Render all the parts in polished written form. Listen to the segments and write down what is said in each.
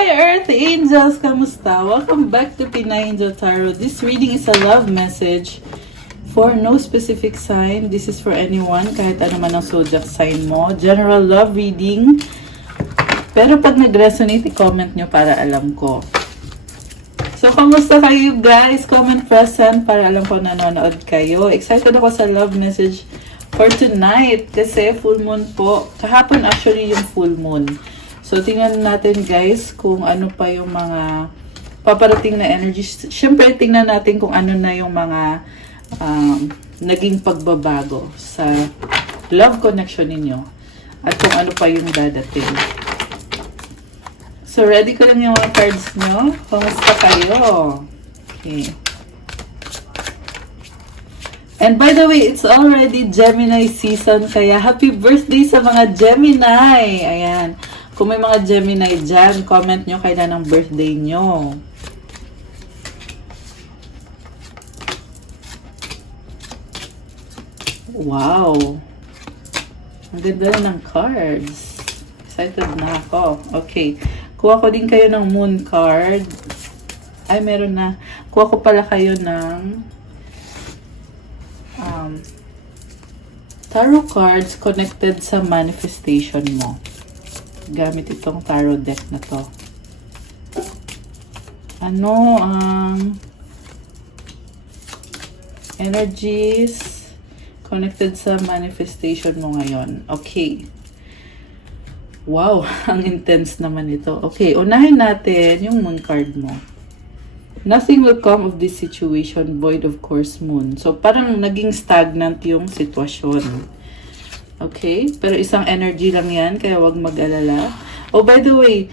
Hi Earth Angels! Kamusta? Welcome back to Pinay Angel Tarot. This reading is a love message for no specific sign. This is for anyone, kahit ano man ang zodiac sign mo. General love reading. Pero pag nag-resonate, i-comment nyo para alam ko. So, kamusta kayo guys? Comment present para alam ko nanonood kayo. Excited ako sa love message for tonight kasi full moon po. Kahapon actually yung full moon. So, tingnan natin guys kung ano pa yung mga paparating na energy. Siyempre, tingnan natin kung ano na yung mga naging pagbabago sa love connection ninyo. At kung ano pa yung dadating. So, ready ko lang yung mga cards nyo. Kamusta kayo? Okay. And by the way, it's already Gemini season. Kaya happy birthday sa mga Gemini! Ayan. Kung may mga Gemini dyan, comment nyo kailan ang birthday nyo. Wow! Ang ganda ng cards. Excited na ako. Okay. Kuha ko din kayo ng moon card. Ay, meron na. Kuha ko pala kayo ng tarot cards connected sa manifestation mo. Gamit itong tarot deck na to. Ano ang energies connected sa manifestation mo ngayon? Okay. Wow, ang intense naman ito. Okay, unahin natin yung moon card mo. Nothing will come of this situation, void of course moon. So, parang naging stagnant yung sitwasyon. Okay? Pero isang energy lang yan, kaya wag mag-alala. Oh, by the way,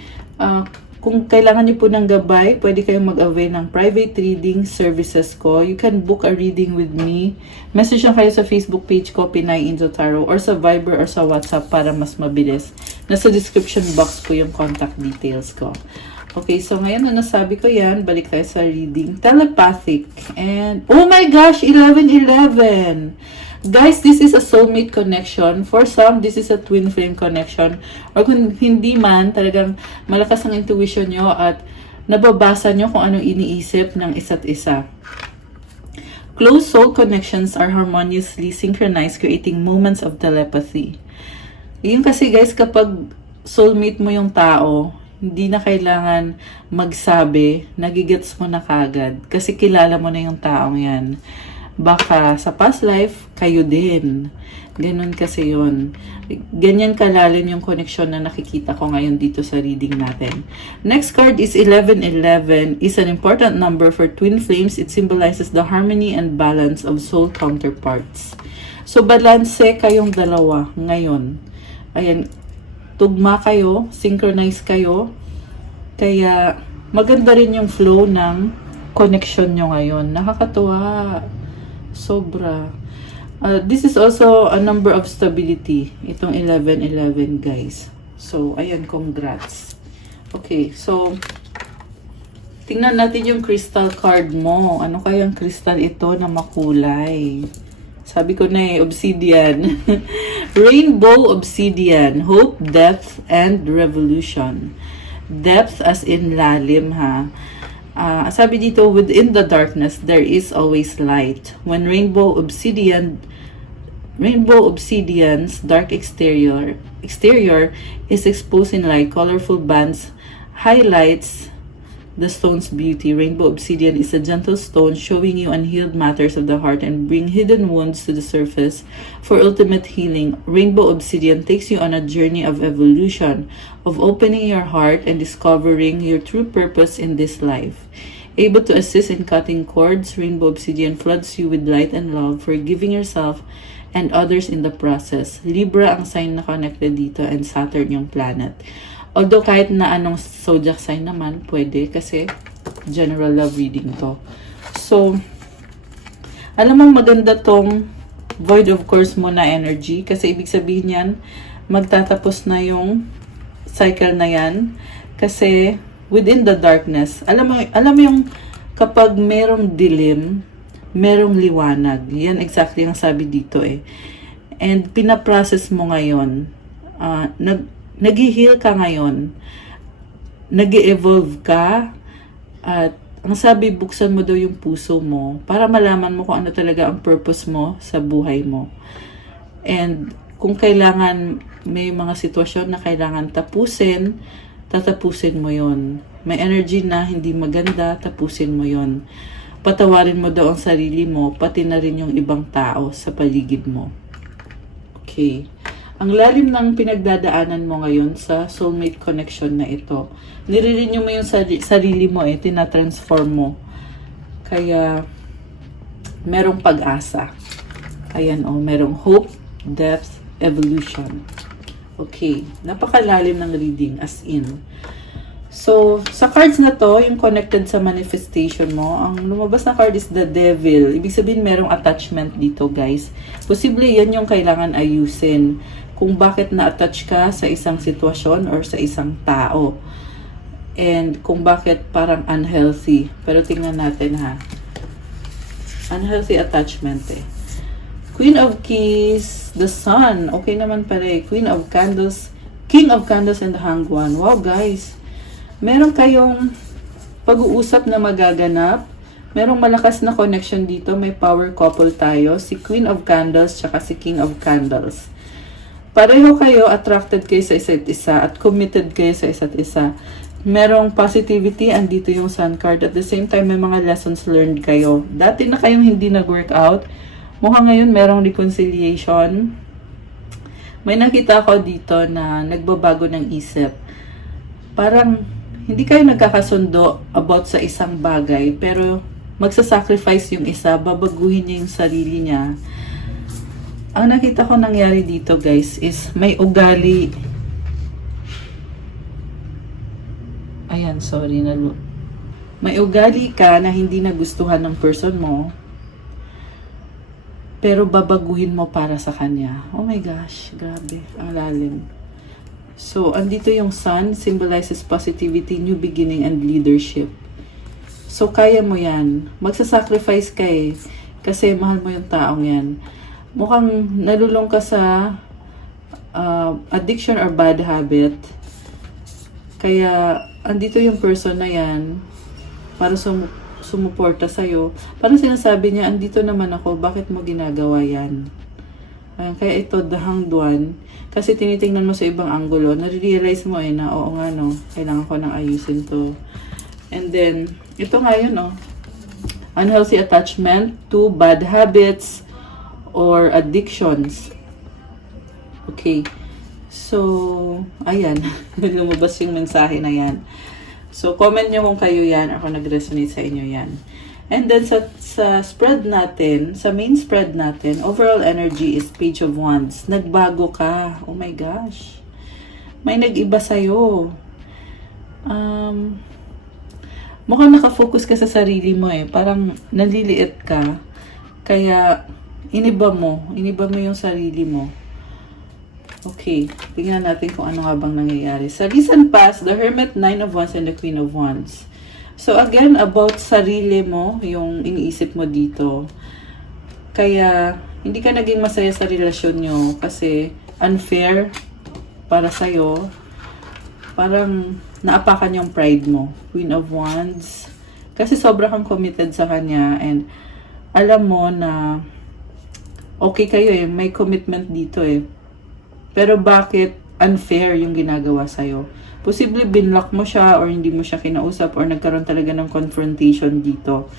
kung kailangan niyo po ng gabay, pwede kayong mag-avail ng private reading services ko. You can book a reading with me. Message lang kayo sa Facebook page ko, Pinay Angel Tarot, or sa Viber or sa WhatsApp para mas mabilis. Nasa description box po yung contact details ko. Okay, so ngayon na nasabi ko yan, balik tayo sa reading. Telepathic. And, oh my gosh, 11-11! Guys, this is a soulmate connection. For some, this is a twin flame connection. Or kung hindi man, talagang malakas ang intuition nyo at nababasa nyo kung anong iniisip ng isa't isa. Close soul connections are harmoniously synchronized, creating moments of telepathy. Yun kasi guys, kapag soulmate mo yung tao, hindi na kailangan magsabi, nagigets mo na kagad. Kasi kilala mo na yung taong yan. Baka sa past life, kayo din. Ganun kasi yun. Ganyan kalalim yung connection na nakikita ko ngayon dito sa reading natin. Next card is 11-11. Is an important number for twin flames. It symbolizes the harmony and balance of soul counterparts. So, balanse kayong dalawa ngayon. Ayan, tugma kayo, synchronize kayo. Kaya, maganda rin yung flow ng connection nyo ngayon. Nakakatuwa. Sobra. This is also a number of stability. Itong 11-11 guys. So, ayan, congrats. Okay, so, tingnan natin yung crystal card mo. Ano kayang crystal ito na makulay? Sabi ko na obsidian. Rainbow obsidian. Hope, depth, and revolution. Depth as in lalim ha. Sabi dito, within the darkness, there is always light. When rainbow obsidian's dark exterior is exposed in light, colorful bands highlights the stone's beauty. Rainbow obsidian is a gentle stone showing you unhealed matters of the heart and bring hidden wounds to the surface for ultimate healing. Rainbow obsidian takes you on a journey of evolution, of opening your heart and discovering your true purpose in this life. Able to assist in cutting cords, rainbow obsidian floods you with light and love, forgiving yourself and others in the process. Libra ang sign na connected dito and Saturn yung planet. Although kahit na anong zodiac sign naman, pwede kasi general love reading to. So, alam mo maganda tong void of course mo na energy kasi ibig sabihin yan, magtatapos na yung cycle na yan. Kasi within the darkness, alam mo yung kapag merong dilim, merong liwanag. Yan exactly ang sabi dito eh. And pinaprocess mo ngayon, nag-heal ka ngayon. nag-evolve ka, at ang sabi, buksan mo daw yung puso mo para malaman mo kung ano talaga ang purpose mo sa buhay mo. And kung kailangan, may mga sitwasyon na kailangan tapusin, tatapusin mo yon. May energy na hindi maganda, tapusin mo yon. Patawarin mo daw ang sarili mo, pati na rin yung ibang tao sa paligid mo. Okay. Ang lalim ng pinagdadaanan mo ngayon sa soulmate connection na ito. Nire-renew mo yung sarili mo tinatransform mo. Kaya, merong pag-asa. Ayan merong hope, depth, evolution. Okay, napakalalim ng reading, as in. So, sa cards na to, yung connected sa manifestation mo, ang lumabas na card is the Devil. Ibig sabihin, merong attachment dito, guys. Posible yan yung kailangan ayusin. Kung bakit na-attach ka sa isang sitwasyon or sa isang tao. And kung bakit parang unhealthy. Pero tingnan natin ha. Unhealthy attachment Queen of Keys, the Sun. Okay naman pala Queen of Candles, King of Candles, and the Hanged One. Wow, guys. Meron kayong pag-uusap na magaganap. Merong malakas na connection dito. May power couple tayo. Si Queen of Candles tsaka si King of Candles. Pareho kayo, attracted kayo sa isa't isa at committed kayo sa isa't isa. Merong positivity, andito yung Sun card. At the same time, may mga lessons learned kayo. Dati na kayong hindi nag-work out. Mukhang ngayon merong reconciliation. May nakita ko dito na nagbabago ng isip. Parang hindi kayo nagkakasundo about sa isang bagay, pero magsasacrifice yung isa, babaguhin niya yung sarili niya. Ang nakita ko nangyari dito, guys, is may ugali. Ayan, sorry na. May ugali ka na hindi nagustuhan ng person mo, pero babaguhin mo para sa kanya. Oh my gosh, grabe, ang lalim. So, andito yung Sun, symbolizes positivity, new beginning, and leadership. So, kaya mo yan. Magsasacrifice ka kasi mahal mo yung taong yan. Mukhang nalulong ka sa addiction or bad habit. Kaya, andito yung person na yan para sumuporta sa'yo. Parang sinasabi niya, andito naman ako, bakit mo ginagawa yan? Kaya ito, the Hanged One. Kasi tinitingnan mo sa ibang anggulo, nare-realize mo na, oo nga kailangan ko nang ayusin to. And then, ito nga yun unhealthy attachment to bad habits or addictions. Okay. So, ayan. Lumabas yung mensahe na yan. So, comment nyo kung kayo yan or kung nag-resonate sa inyo yan. And then, sa spread natin, sa main spread natin, overall energy is Page of Wands. Nagbago ka. Oh my gosh. May nag-iba sa'yo. Mukhang nakafocus ka sa sarili mo Parang naliliit ka. Kaya, iniba mo yung sarili mo. Okay, tingnan natin kung ano nga bang nangyayari. Sa recent past, the Hermit, Nine of Wands, and the Queen of Wands. So again, about sarili mo, yung iniisip mo dito. Kaya, hindi ka naging masaya sa relasyon nyo kasi unfair para sa'yo. Parang naapakan yung pride mo. Queen of Wands. Kasi sobra kang committed sa kanya and alam mo na okay kayo may commitment dito Pero bakit unfair yung ginagawa sa'yo? Posible binlock mo siya or hindi mo siya kinausap or nagkaroon talaga ng confrontation dito.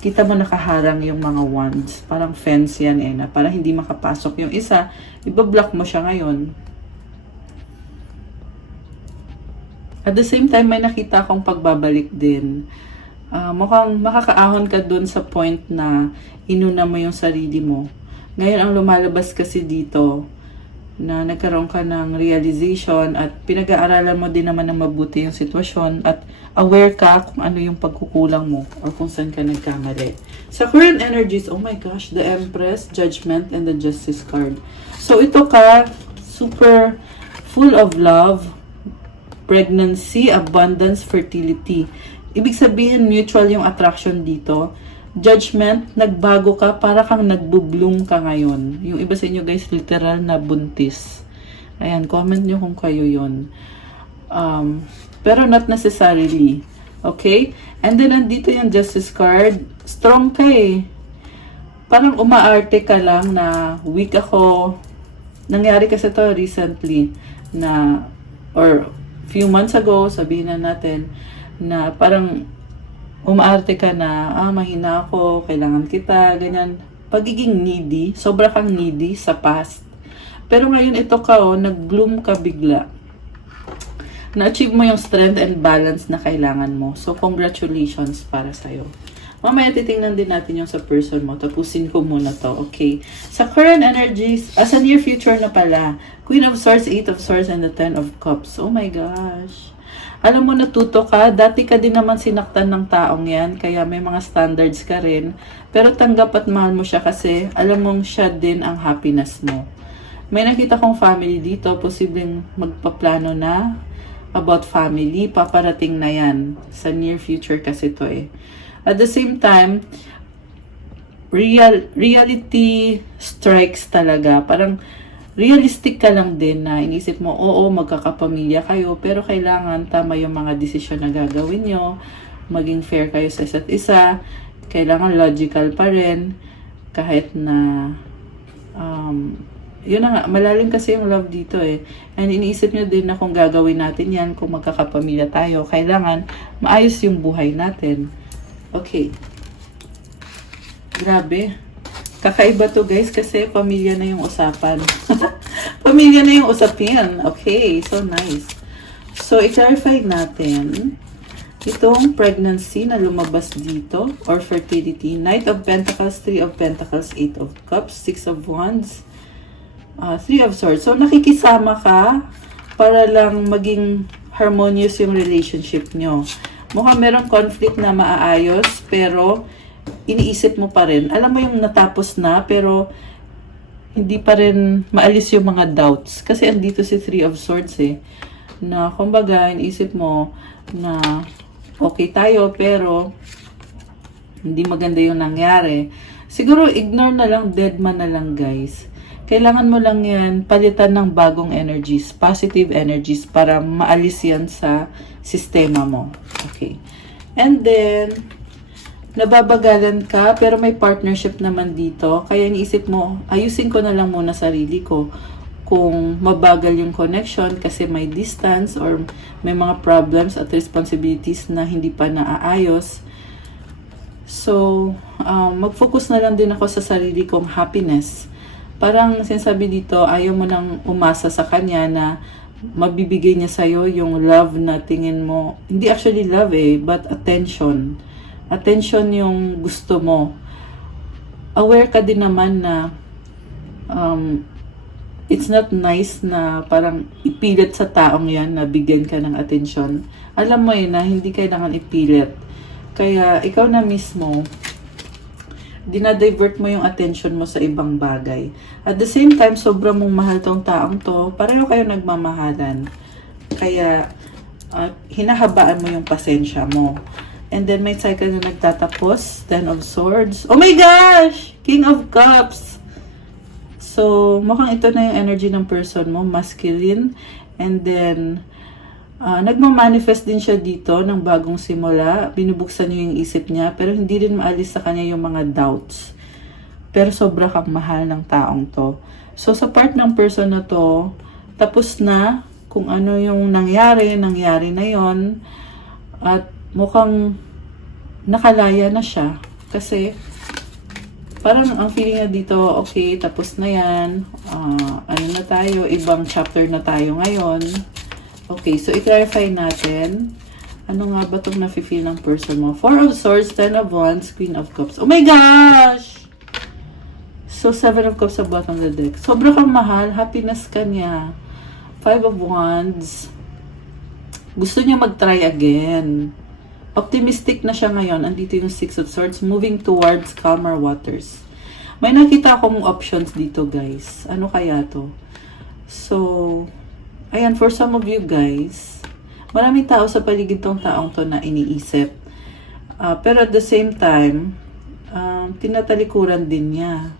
Kita mo nakaharang yung mga wands. Parang fence yan na para hindi makapasok yung isa. Ibablock mo siya ngayon. At the same time, may nakita akong pagbabalik din. Mukhang makakaahon ka dun sa point na inuna mo yung sarili mo. Ngayon, ang lumalabas kasi dito, na nagkaroon ka ng realization at pinag-aaralan mo din naman ng mabuti yung sitwasyon at aware ka kung ano yung pagkukulang mo or kung saan ka nagkamali. Sa current energies, oh my gosh, the Empress, Judgment, and the Justice card. So ito ka, super full of love, pregnancy, abundance, fertility. Ibig sabihin, mutual yung attraction dito. Judgment, nagbago ka, para kang nagbo-bloom ka ngayon. Yung iba sa inyo guys, literal na buntis. Ayan, comment nyo kung kayo yon. Pero not necessarily. Okay? And then, nandito yung Justice card. Strong ka eh. Parang umaarte ka lang na weak ako. Nangyari kasi to recently na, or few months ago, sabihin na natin, na parang umaarte ka na, mahina ako, kailangan kita, ganyan. Pagiging needy, sobra kang needy sa past. Pero ngayon ito ka, nag-bloom ka bigla. Na-achieve mo yung strength and balance na kailangan mo. So, congratulations para sa'yo. Mamaya titingnan din natin yung sa person mo. Tapusin ko muna to, okay? Sa current energies, sa near future na pala, Queen of Swords, Eight of Swords, and the Ten of Cups. Oh my gosh. Alam mo, natuto ka. Dati ka din naman sinaktan ng taong yan. Kaya may mga standards ka rin. Pero tanggap at mahal mo siya kasi alam mong siya din ang happiness mo. May nakita kong family dito. Posibleng magpaplano na about family, paparating na yan. Sa near future kasi to eh. At the same time, reality strikes talaga. Parang realistic ka lang din na inisip mo, oo, magkakapamilya kayo, pero kailangan tama yung mga desisyon na gagawin nyo. Maging fair kayo sa isa't isa. Kailangan logical pa rin. Kahit na yun na nga, malalim kasi yung love dito eh. And iniisip nyo din na kung gagawin natin yan, kung magkakapamilya tayo, kailangan maayos yung buhay natin. Okay. Grabe. Kakaiba to guys kasi pamilya na yung usapan. Pamilya na yung usapin. Okay, so nice. So, i-clarify natin itong pregnancy na lumabas dito or fertility. Knight of Pentacles, Three of Pentacles, Eight of Cups, Six of Wands, Three of Swords. So, nakikisama ka para lang maging harmonious yung relationship nyo. Mukhang merong conflict na maaayos, pero iniisip mo pa rin. Alam mo yung natapos na, pero hindi pa rin maalis yung mga doubts. Kasi andito si Three of Swords eh. Na, kumbaga, iniisip mo na okay tayo, pero hindi maganda yung nangyari. Siguro, ignore na lang, dead man na lang guys. Kailangan mo lang yan, palitan ng bagong energies, positive energies, para maalis yan sa sistema mo. Okay. And then, nababagalan ka, pero may partnership naman dito. Kaya iniisip mo, ayusin ko na lang muna sarili ko. Kung mabagal yung connection kasi may distance or may mga problems at responsibilities na hindi pa naaayos. So, mag-focus na lang din ako sa sarili kong happiness. Parang sinasabi dito, ayaw mo nang umasa sa kanya na mabibigay niya sa'yo yung love na tingin mo. Hindi actually love eh, but attention. Attention yung gusto mo. Aware ka din naman na it's not nice na parang ipilit sa taong yan na bigyan ka ng attention. Alam mo eh na hindi kailangan ipilit. Kaya ikaw na mismo, dinadivert mo yung attention mo sa ibang bagay. At the same time, sobrang mong mahal tong taong to, pareho kayo nagmamahalan. Kaya, hinahabaan mo yung pasensya mo. And then, may cycle na nagtatapos, Ten of Swords. Oh my gosh! King of Cups! So, mukhang ito na yung energy ng person mo, masculine. And then, nagmamanifest din siya dito ng bagong simula. Binubuksan niyo yung isip niya, pero hindi rin maalis sa kanya yung mga doubts. Pero sobra kang mahal ng taong to. So, sa part ng person na to, tapos na kung ano yung nangyari na yon. At mukhang nakalaya na siya. Kasi, parang ang feeling niya dito, okay, tapos na yan. Ano na tayo, ibang chapter na tayo ngayon. Okay, so i-clarify natin. Ano nga ba itong nafe-feel ng person mo? Four of Swords, Ten of Wands, Queen of Cups. Oh my gosh! So, Seven of Cups sa bottom of the deck. Sobra kang mahal. Happiness ka niya. Five of Wands. Gusto niya mag-try again. Optimistic na siya ngayon. Andito yung Six of Swords. Moving towards calmer waters. May nakita akong options dito, guys. Ano kaya to? So, ayan, for some of you guys, maraming tao sa paligid tong taong to na iniisip. Pero at the same time, tinatalikuran din niya.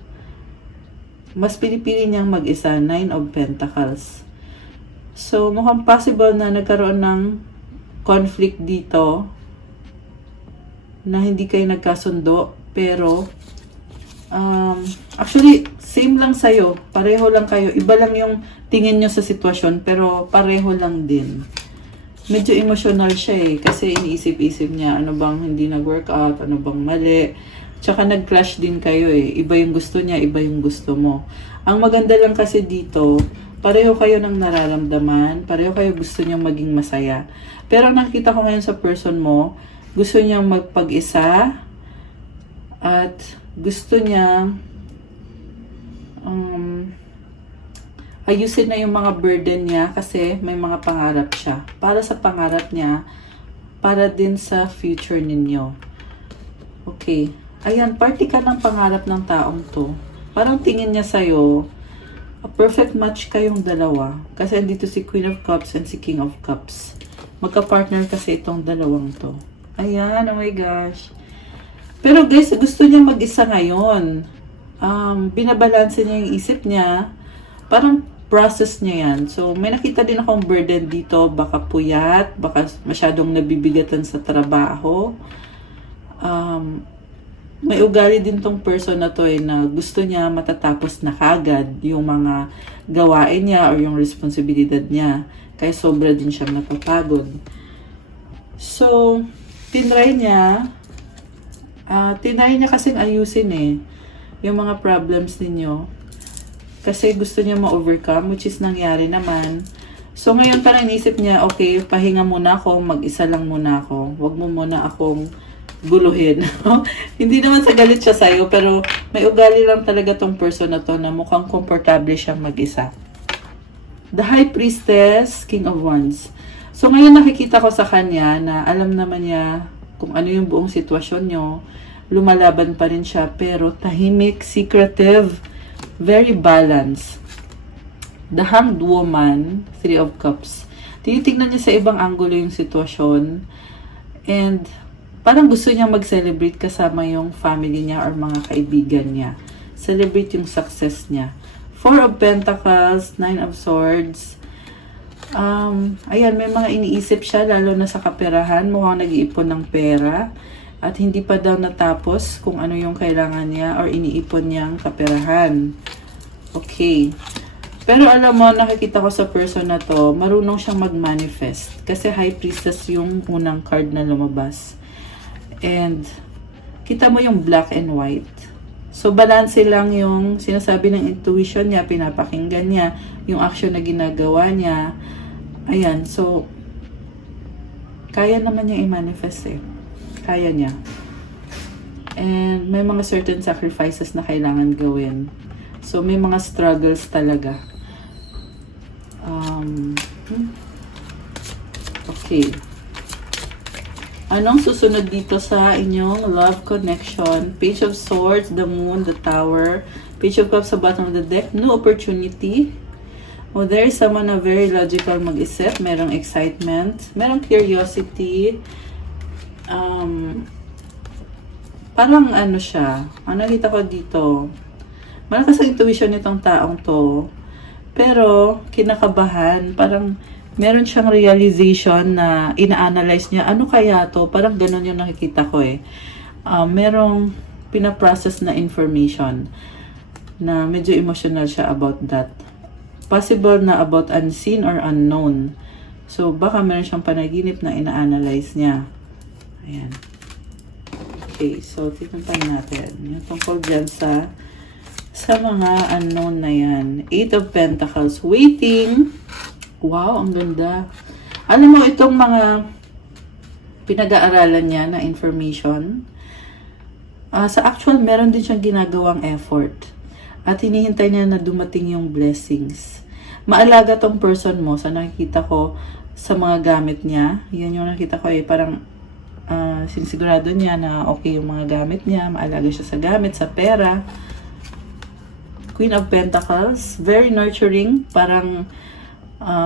Mas pinipili niyang mag-isa, Nine of Pentacles. So, mukhang possible na nagkaroon ng conflict dito na hindi kayo nagkasundo. Pero, actually, same lang sa'yo. Pareho lang kayo. Iba lang yung tingin nyo sa sitwasyon, pero pareho lang din. Medyo emotional siya eh. Kasi iniisip-isip niya, ano bang hindi nag-workout, ano bang mali. Tsaka nag-clash din kayo eh. Iba yung gusto niya, iba yung gusto mo. Ang maganda lang kasi dito, pareho kayo ng nararamdaman, pareho kayo gusto niyang maging masaya. Pero nakita ko ngayon sa person mo, gusto niyang magpag-isa, at gusto niya ayusin na yung mga burden niya kasi may mga pangarap siya. Para sa pangarap niya, para din sa future ninyo. Okay. Ayan, party ka ng pangarap ng taong to. Parang tingin niya sa'yo, a perfect match kayong dalawa. Kasi andito si Queen of Cups and si King of Cups. Magka-partner kasi itong dalawang to. Ayan, oh my gosh. Pero guys, gusto niya mag-isa ngayon. Binabalanse niya yung isip niya. Parang process niya yan. So, may nakita din akong burden dito. Baka puyat, baka masyadong nabibigatan sa trabaho. May ugali din tong person na to na gusto niya matatapos na kagad yung mga gawain niya or yung responsibilidad niya. Kaya sobra din siya napapagod. So, tinry niya kasing ayusin yung mga problems ninyo. Kasi gusto niya ma-overcome, which is nangyari naman. So, ngayon parang inisip niya, okay, pahinga muna ako, mag-isa lang muna ako. Huwag mo muna akong guluhin. Hindi naman sa galit siya sa'yo, pero may ugali lang talaga tong person na to na mukhang komportable siyang mag-isa. The High Priestess, King of Wands. So, ngayon nakikita ko sa kanya na alam naman niya kung ano yung buong sitwasyon nyo. Lumalaban pa rin siya, pero tahimik, secretive, very balanced. The Hanged Woman, Three of Cups. Tinitignan niya sa ibang angulo yung sitwasyon. And parang gusto niya mag-celebrate kasama yung family niya or mga kaibigan niya. Celebrate yung success niya. Four of Pentacles, Nine of Swords. Ayan, may mga iniisip siya, lalo na sa kaperahan. Mukhang nag-iipon ng pera. At hindi pa daw natapos kung ano yung kailangan niya or iniipon niyang kaperahan. Okay. Pero alam mo, nakikita ko sa person na to, marunong siyang mag-manifest. Kasi High Priestess yung unang card na lumabas. And kita mo yung black and white. So, balance lang yung sinasabi ng intuition niya, pinapakinggan niya, yung action na ginagawa niya. Ayan, so, kaya naman niya i-manifest Kaya niya. And may mga certain sacrifices na kailangan gawin. So, may mga struggles talaga. Okay. Anong susunod dito sa inyong love connection? Page of Swords, the Moon, the Tower. Page of Cups sa bottom of the deck. New opportunity. Oh, there is someone na very logical mag-isip. Merong excitement. Merong curiosity. Parang ano siya. Ano nakita ko dito? Malakas ang intuition nitong taong to. Pero, kinakabahan. Parang meron siyang realization na ina-analyze niya, ano kaya to? Parang ganun yung nakikita ko merong pinaprocess na information na medyo emotional siya about that. Possible na about unseen or unknown. So, baka meron siyang panaginip na ina-analyze niya. Ayan. Okay, so tignan pa natin. Yung tungkol dyan sa mga unknown na yan. Eight of Pentacles. Waiting. Wow, ang ganda. Alam mo, itong mga pinag-aaralan niya na information, sa actual, meron din siyang ginagawang effort. At hinihintay niya na dumating yung blessings. Maalaga tong person mo. Sa nakikita ko sa mga gamit niya, yan yung nakita ko parang sinisigurado niya na okay yung mga gamit niya. Maalaga siya sa gamit, sa pera. Queen of Pentacles. Very nurturing. Parang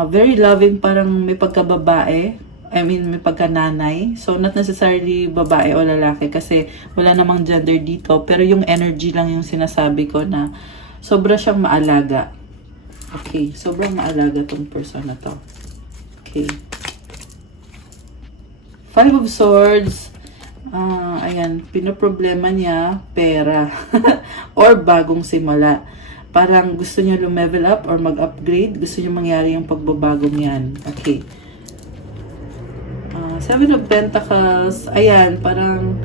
very loving, parang may pagkababae. I mean, may pagkananay. So, not necessarily babae o lalaki kasi wala namang gender dito. Pero yung energy lang yung sinasabi ko na sobra siyang maalaga. Okay, sobrang maalaga tong person na to. Okay. Five of Swords. Ayan, pinoproblema niya, pera. Or bagong simula. Parang gusto niya lumevel up or mag-upgrade. Gusto niya mangyari yung pagbabagong yan. Okay. Seven of Pentacles. Ayan, parang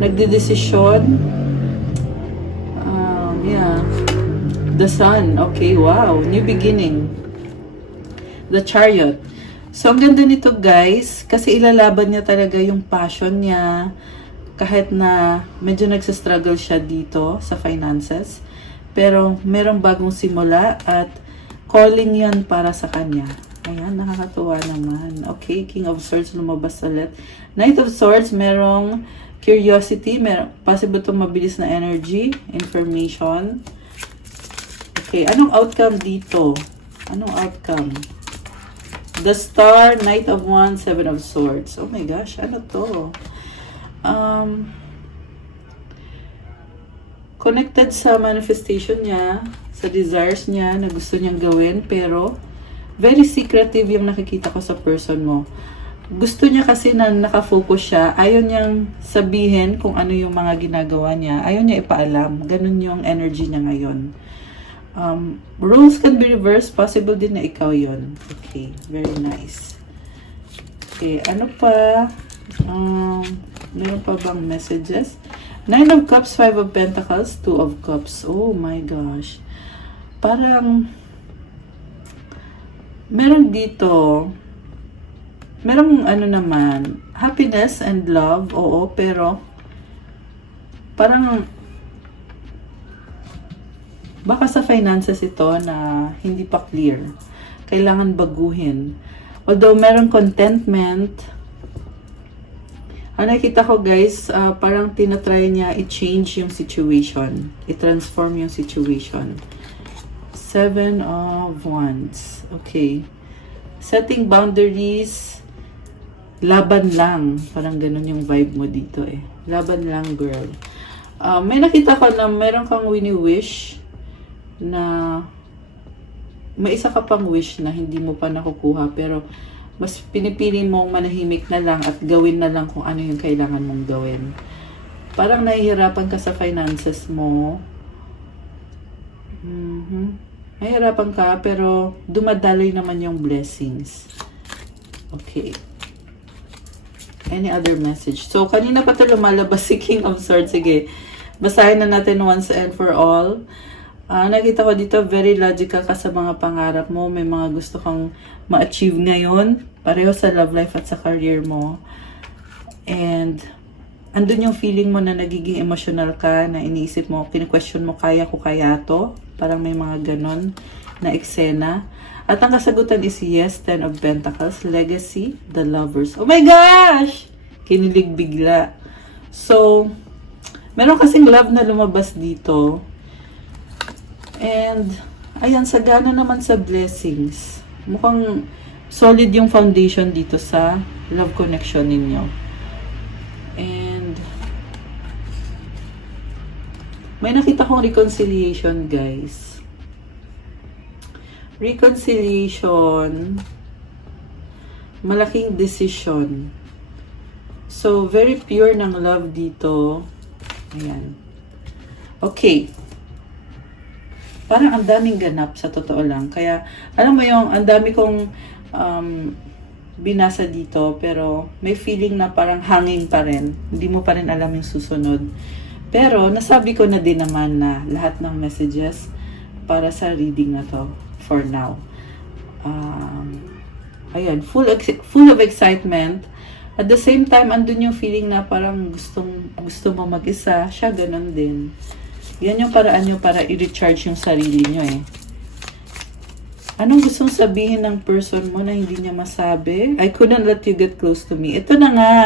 nagdedesisyon. Yeah. The Sun. Okay, wow. New beginning. The Chariot. So, ang ganda nito guys, kasi ilalaban niya talaga yung passion niya, kahit na medyo nagsastruggle siya dito sa finances. Pero, merong bagong simula at calling yan para sa kanya. Ayan, nakakatuwa naman. Okay, King of Swords lumabas ulit. Knight of Swords, merong curiosity, possible itong mabilis na energy, information. Okay, anong outcome dito? Anong outcome? The Star, Knight of Wands, Seven of Swords. Oh my gosh, ano to? Connected sa manifestation niya, sa desires niya na gusto niyang gawin, pero very secretive yung nakikita ko sa person mo. Gusto niya kasi na nakafocus siya, ayaw niyang sabihin kung ano yung mga ginagawa niya, ayaw niya ipaalam. Ganun yung energy niya ngayon. Rules can be reversed. Possible din na ikaw yon. Okay, very nice. Okay, ano pa? Meron pa bang messages? Nine of Cups, Five of Pentacles, Two of Cups. Oh my gosh. Parang meron dito, merong ano naman, happiness and love, oo, pero parang baka sa finances ito na hindi pa clear. Kailangan baguhin. Although meron contentment, ang nakita ko guys, parang tinatry niya i-change yung situation. I-transform yung situation. Seven of Wands. Okay. Setting boundaries. Laban lang. Parang ganun yung vibe mo dito eh. Laban lang, girl. May nakita ko na meron kang wini-wish na may isa ka pang wish na hindi mo pa nakukuha, pero mas pinipili mong manahimik na lang at gawin na lang kung ano yung kailangan mong gawin. Parang nahihirapan ka sa finances mo. Nahihirapan ka, pero dumadaloy naman yung blessings. Okay. Any other message? So, kanina pa ito lumalabas si King of Swords. Sige, basahin na natin once and for all. Nakita ko dito, very logical ka sa mga pangarap mo. May mga gusto kang ma-achieve ngayon. Pareho sa love life at sa career mo. And, andun yung feeling mo na nagiging emotional ka, na iniisip mo, kine-question mo, kaya ko kaya to? Parang may mga ganon na eksena. At ang kasagutan is yes, Ten of Pentacles, Legacy, The Lovers. Oh my gosh! Kinilig bigla. So, meron kasing love na lumabas dito. And, ayan, sagana naman sa blessings. Mukhang solid yung foundation dito sa love connection ninyo. And, may nakita kong reconciliation, guys. Reconciliation, malaking decision. So, very pure ng love dito. Ayan. Okay. Parang ang daming ganap sa totoo lang. Kaya, alam mo yung, ang dami kong binasa dito, pero may feeling na parang hanging pa rin. Hindi mo pa rin alam yung susunod. Pero, nasabi ko na din naman na lahat ng messages para sa reading na to for now. Ayan, full of excitement. At the same time, andun yung feeling na parang gusto mo mag-isa. Siya, ganun din. Yan yung paraan nyo para i-recharge yung sarili nyo eh. Anong gustong sabihin ng person mo na hindi niya masabi? I couldn't let you get close to me. Ito na nga.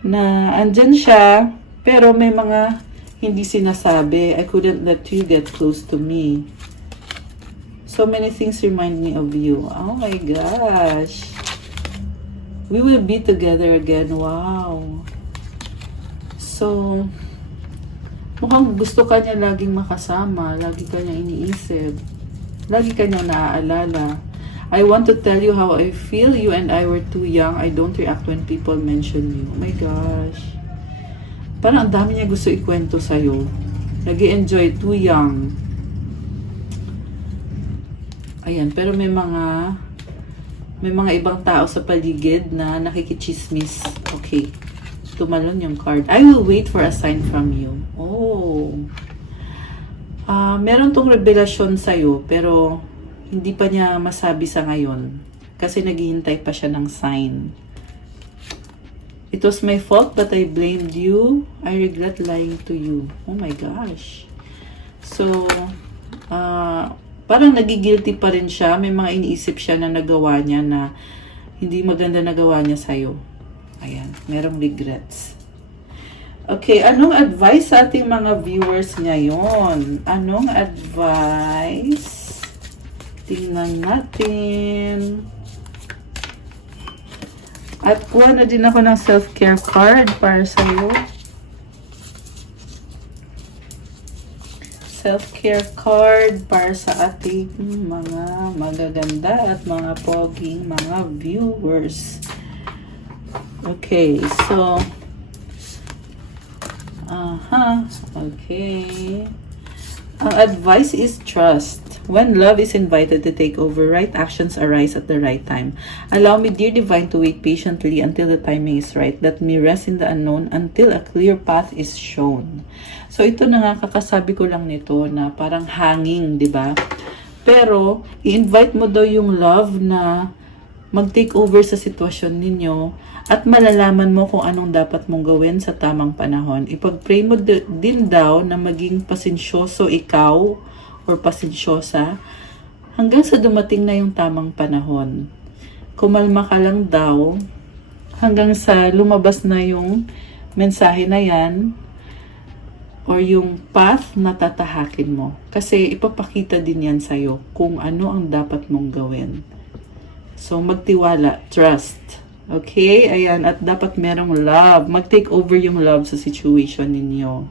Na andyan siya, pero may mga hindi sinasabi. I couldn't let you get close to me. So many things remind me of you. Oh my gosh. We will be together again. Wow. So, mukhang gusto ka niya laging makasama. Lagi ka niya iniisip. Lagi ka niyang naaalala. I want to tell you how I feel. You and I were too young. I don't react when people mention you. Oh my gosh. Parang ang dami niya gusto ikwento sa'yo. Nag-enjoy, too young. Ayan, pero may mga ibang tao sa paligid na nakikichismis. Okay. Tumalon yung card. I will wait for a sign from you. Oh. Meron tong revelasyon sa'yo, pero hindi pa niya masabi sa ngayon. Kasi naghihintay pa siya ng sign. It was my fault but I blamed you. I regret lying to you. Oh my gosh. So, parang nagigilty pa rin siya. May mga iniisip siya na nagawa niya na hindi maganda nagawa niya sa'yo. Ayan, merong regrets. Okay, anong advice sa ating mga viewers ngayon? Anong advice? Tingnan natin. At kuha na din ako ng self-care card para sa'yo. Self-care card para sa ating mga magaganda at mga poging mga viewers. Okay, so okay. Ang advice is trust. When love is invited to take over, right actions arise at the right time. Allow me, dear divine, to wait patiently until the timing is right. Let me rest in the unknown until a clear path is shown. So ito na nga, kakasabi ko lang nito na parang hanging, di ba? Pero i-invite mo daw yung love na mag-take over sa sitwasyon ninyo at malalaman mo kung anong dapat mong gawin sa tamang panahon. Ipag-pray mo din daw na maging pasensyoso ikaw or pasensyosa hanggang sa dumating na yung tamang panahon. Kumalma ka lang daw hanggang sa lumabas na yung mensahe na yan or yung path na tatahakin mo. Kasi ipapakita din yan sa'yo kung ano ang dapat mong gawin. So, magtiwala, trust. Okay? Ayan, at dapat merong love. Mag-take over yung love sa situation ninyo.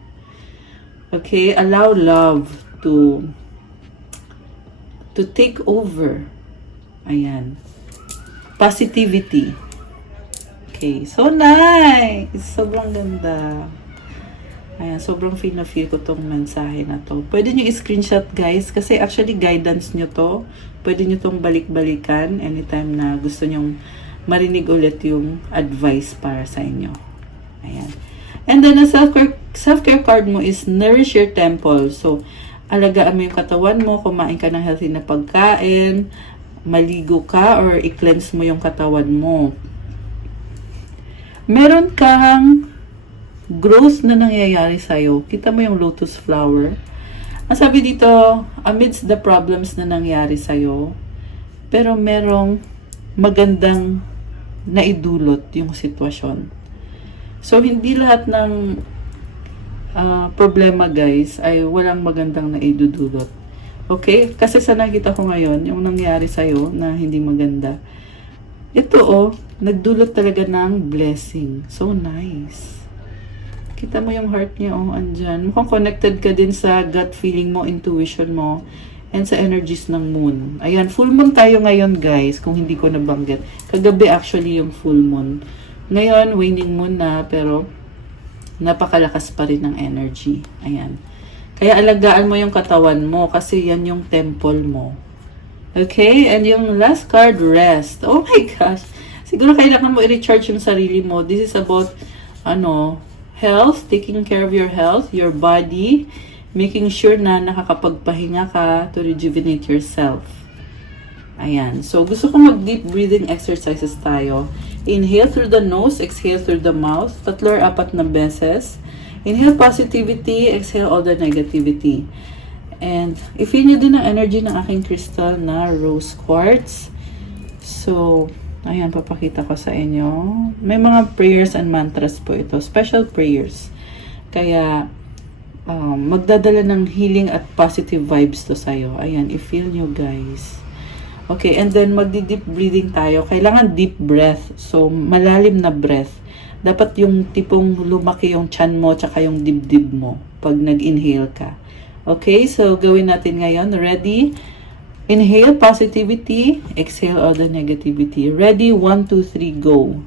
Okay? Allow love to take over. Ayan. Positivity. Okay. So nice! Sobrang ganda. Ayan. Sobrang feel na feel ko tong mensahe na to. Pwede nyo i-screenshot guys. Kasi actually guidance nyo to. Pwede nyo tong balik-balikan anytime na gusto nyong marinig ulit yung advice para sa inyo. Ayan. And then, ang self-care card mo is nourish your temple. So, alagaan mo yung katawan mo, kumain ka ng healthy na pagkain, maligo ka, or i-cleanse mo yung katawan mo. Meron kang growth na nangyayari sa'yo. Kita mo yung lotus flower. Ang sabi dito, amidst the problems na nangyari sa'yo, pero merong magandang naidulot yung sitwasyon. So, hindi lahat ng problema guys ay walang magandang naidudulot. Okay? Kasi sa nakita ko ngayon, yung nangyari sa'yo na hindi maganda, ito nagdulot talaga ng blessing. So nice. Kita mo yung heart niya, andyan. Mukhang connected ka din sa gut feeling mo, intuition mo, and sa energies ng moon. Ayan, full moon tayo ngayon guys, kung hindi ko nabanggit. Kagabi actually yung full moon. Ngayon, waning moon na, pero napakalakas pa rin ng energy. Ayan. Kaya alagaan mo yung katawan mo kasi yan yung temple mo. Okay? And yung last card, rest. Oh my gosh. Siguro kailangan mo i-recharge yung sarili mo. This is about, health, taking care of your health, your body, making sure na nakakapagpahinga ka to rejuvenate yourself. Ayan. So, gusto ko mag-deep breathing exercises tayo. Inhale through the nose, exhale through the mouth. 3 or 4 na beses. Inhale positivity, exhale all the negativity. And, i-feel nyo din ang energy ng aking crystal na rose quartz. So, ayan, papakita ko sa inyo. May mga prayers and mantras po ito. Special prayers. Kaya, magdadala ng healing at positive vibes to sa'yo. Ayan, i-feel nyo guys. Okay, and then magdi-deep breathing tayo. Kailangan deep breath. So, malalim na breath. Dapat yung tipong lumaki yung tiyan mo tsaka yung dibdib mo pag nag-inhale ka. Okay, so gawin natin ngayon. Ready? Inhale positivity, exhale all the negativity. Ready? 1, 2, 3, go.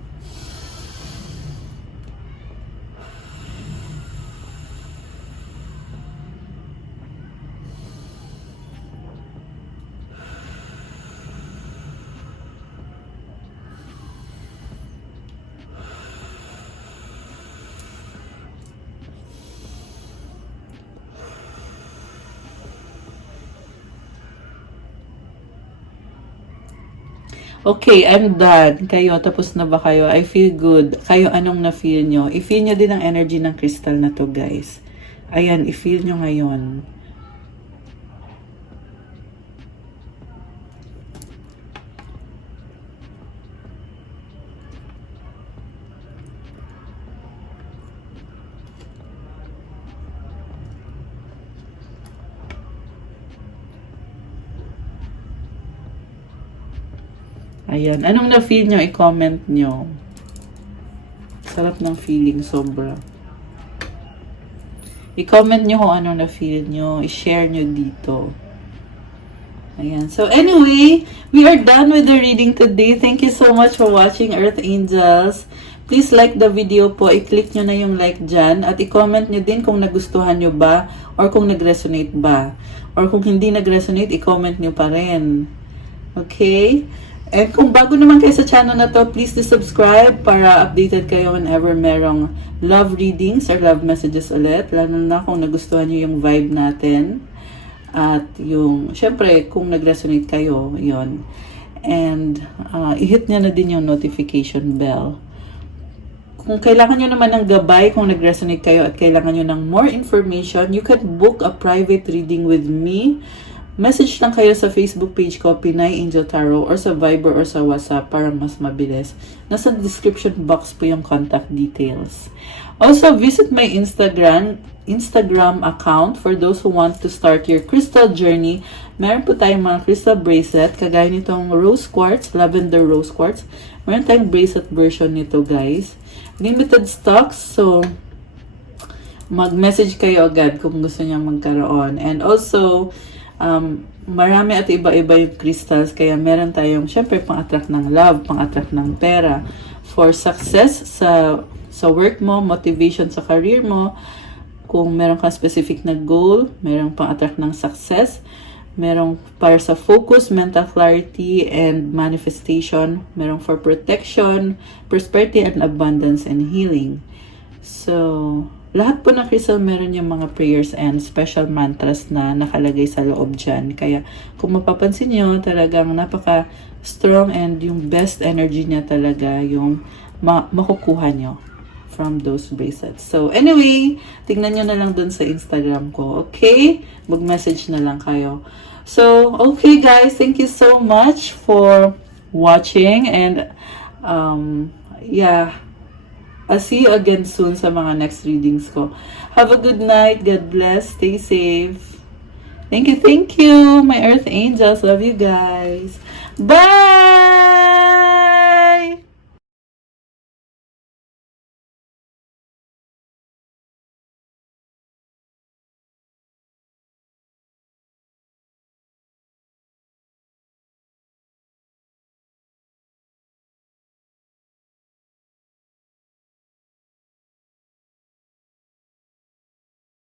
Okay, I'm done. Kayo, tapos na ba kayo? I feel good. Kayo, anong na-feel nyo? I-feel nyo din ang energy ng crystal na to, guys. Ayan, i-feel nyo ngayon. Ayan. Anong na-feel nyo? I-comment nyo. Sarap ng feeling, sobra. I-comment nyo kung anong na-feel nyo. I-share nyo dito. Ayan. So, anyway, we are done with the reading today. Thank you so much for watching, Earth Angels. Please like the video po. I-click nyo na yung like dyan. At i-comment nyo din kung nagustuhan nyo ba or kung nag-resonate ba. Or kung hindi nag-resonate, i-comment nyo pa rin. Okay? And kung bago naman kayo sa channel na to, please do subscribe para updated kayo whenever merong love readings or love messages ulit. Lalo na kung nagustuhan nyo yung vibe natin. At yung, syempre, kung nag-resonate kayo, yon. And i-hit nyo na din yung notification bell. Kung kailangan nyo naman ng gabay, kung nag-resonate kayo at kailangan nyo ng more information, you can book a private reading with me. Message lang kayo sa Facebook page ko, Pinay Angel Tarot, or sa Viber or sa WhatsApp para mas mabilis. Nasa description box po yung contact details. Also, visit my Instagram account for those who want to start your crystal journey. Meron po tayong mga crystal bracelet, kagaya nitong rose quartz, lavender rose quartz. Meron tayong bracelet version nito, guys. Limited stocks, so mag-message kayo agad kung gusto niyang magkaroon. And also, marami at iba-iba yung crystals, kaya meron tayong syempre pang-attract ng love, pang-attract ng pera, for success sa work mo, motivation sa career mo. Kung meron kang specific na goal, merong pang-attract ng success, merong para sa focus, mental clarity, and manifestation, merong for protection, prosperity, and abundance, and healing. So, lahat po ng crystal meron yung mga prayers and special mantras na nakalagay sa loob dyan. Kaya kung mapapansin nyo, talagang napaka-strong and yung best energy niya talaga yung makukuha nyo from those bracelets. So anyway, tingnan nyo na lang dun sa Instagram ko. Okay? Mag-message na lang kayo. So, okay guys, thank you so much for watching and yeah, I'll see you again soon sa mga next readings ko. Have a good night. God bless. Stay safe. Thank you, my Earth Angels. Love you guys. Bye!